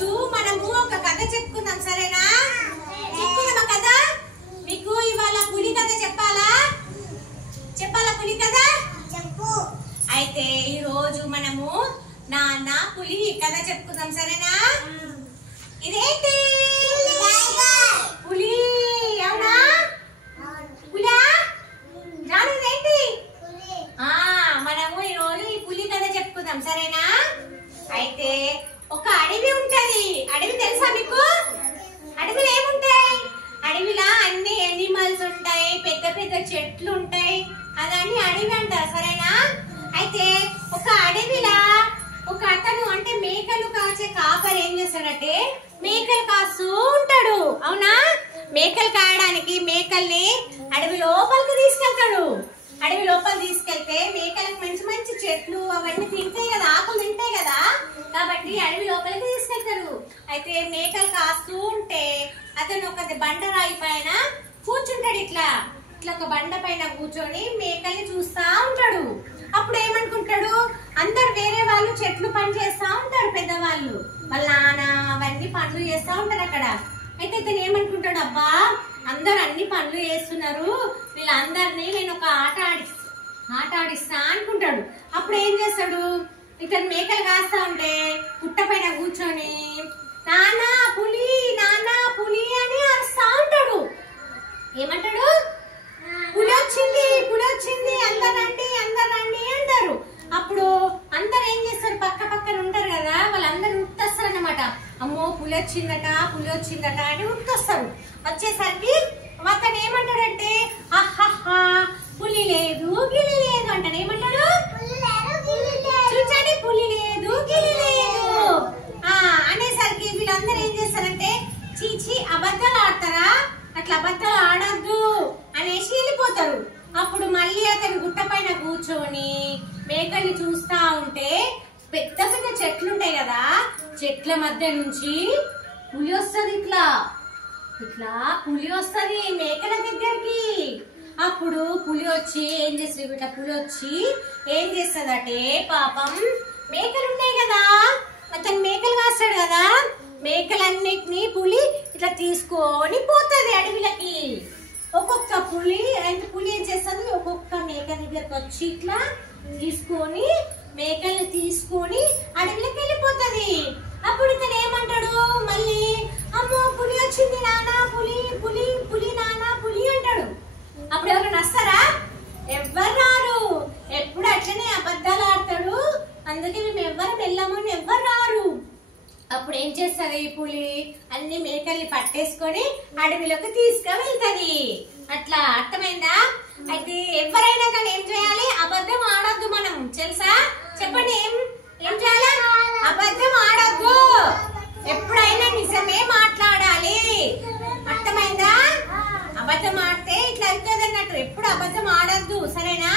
రోజు మనము ఒక కథ చెప్పుకుందాం, సరేనా? చెప్పుకుందామా కథ? మీకు ఇవాళ పులి కథ చెప్పాలా? పులి కథ చెప్పు. అయితే ఈ రోజు మనము నాన్న పులి కథ చెప్పుకుందాం, సరేనా? ఇదేంటి? పులి. అవునా? పులా? రాను ఇదేంటి? మనము ఈ రోజు ఈ పులి కథ చెప్పుకుందాం, సరేనా? అయితే ఒక అడవి ఉంటది. అడవి తెలుసా మీకు? అడవిలో ఏముంటాయి? అడవిలో అన్ని ఎనిమల్స్ ఉంటాయి, పెద్ద పెద్ద చెట్లు ఉంటాయి, అదన్నీ అడవి అంటారు, సరేనా? అయితే ఒక అడవిలా ఒక అతను అంటే మేకలు కాచే కాపరి ఏం చేస్తాడంటే మేకలు కాస్తూ ఉంటాడు. అవునా? మేకలు కాయడానికి మేకల్ని అడవి లోపలికి తీసుకెళ్తాడు. అడవి లోపల తీసుకెళ్తే మేకలకు మంచి మంచి చెట్లు అవన్నీ తింటాయి కదా, ఆకులు తింటాయి కదా, కాబట్టి అడవి లోపలికి తీసుకెళ్తారు. అయితే మేకలు కాస్తూ ఉంటే అతను ఒక బండరాయి పైన కూర్చుంటాడు. ఇట్లా ఒక బండ పైన కూర్చొని మేకల్ని చూస్తా ఉంటాడు. అప్పుడు ఏమనుకుంటాడు, అందరు వేరే వాళ్ళు చెట్లు పని చేస్తా ఉంటారు, పెద్దవాళ్ళు వాళ్ళ నాన్న అవన్నీ పనులు చేస్తా ఉంటారు అక్కడ. అయితే ఇతను ఏమనుకుంటాడు, అబ్బా అందరు అన్ని పనులు చేస్తున్నారు, వీళ్ళందరినీ నేను ఒక ఆట ఆడిస్తా అనుకుంటాడు. అప్పుడు ఏం చేస్తాడు, ఇతను మేకలు కాస్తా ఉంటే పుట్ట పైన కూర్చొని నానా పులి అని అరుస్తా ఉంటాడు. ఏమంటాడు, పులి వచ్చింది అందరు రండి అంటారు. అప్పుడు అందరు ఏం చేస్తారు, పక్కన ఉంటారు కదా, వాళ్ళందరూ ఉత్తొస్తారు అన్నమాట. అమ్మో పులి వచ్చిందట అని ఉత్తొస్తారు. వచ్చేసరికి అతను ఏమంటాడంటే అహహా పులి లేదు గిలి లేదు అంటాడు. ఏమంటాడు, చూచండి పులి లేదు గిలి లేదు అనేసరికి వీళ్ళందరూ ఏం చేస్తారంటే చీచి అబద్ధాలు ఆడతారా, అట్లా అబద్ధాలు ఆడద్దు అనేసి వెళ్ళిపోతారు. అప్పుడు మళ్ళీ అతను గుట్ట పైన కూర్చొని మేకల్ని చూస్తా ఉంటే పెద్ద పెద్ద చెట్లు ఉంటాయి కదా, చెట్ల మధ్య నుంచి పులి వస్తుంది. ఇట్లా పులి వస్తుంది మేకల దగ్గరికి. అప్పుడు పులి వచ్చి ఏం చేస్తుంది, ఇట్లా పులి వచ్చి ఏం చేస్తుందంటే పాపం మేకలు ఉన్నాయి కదా, అతను మేకలు కాస్తాడు కదా, మేకలన్నిటినీ పులి ఇట్లా తీసుకొని పోతుంది అడవిలకి. ఒక్కొక్క పులి ఏం చేస్తుంది, ఒక్కొక్క మేక దగ్గరకు వచ్చి ఇట్లా తీసుకొని మేకల్ని తీసుకొని అడవిలోకి వెళ్ళిపోతుంది. అప్పుడు ఇతను ఏమంటాడు, మళ్ళీ అమ్మో పులి వచ్చింది నానా పులి నానా పులి అంటాడు. అప్పుడు ఎవరైనా వస్తారా? ఎవ్వరు రారు. ఎప్పుడు అట్లనే అబద్ధాలు ఆడతాడు, అందుకే మేము ఎవ్వరు వెళ్ళామని ఎవ్వరు రారు. అప్పుడు ఏం చేస్తుంది ఈ పులి, అన్ని మేకల్ని పట్టేసుకొని అడవిలోకి తీసుకువెళ్తది. అట్లా అర్థమైందా? అయితే ఎవరైనా కానీ ఏం చేయాలి, అబద్ధం ఆడొద్దు. మనం తెలుసా? చెప్పండి, ఏం చేయాలి? అబద్ధం ఆడొద్దు, ఎప్పుడైనా నిజమే మాట్లాడాలి. అర్థమైందా? అబద్ధం ఆడితే ఇట్లా అవుతుంది అన్నట్టు. ఎప్పుడు అబద్ధం ఆడొద్దు, సరేనా?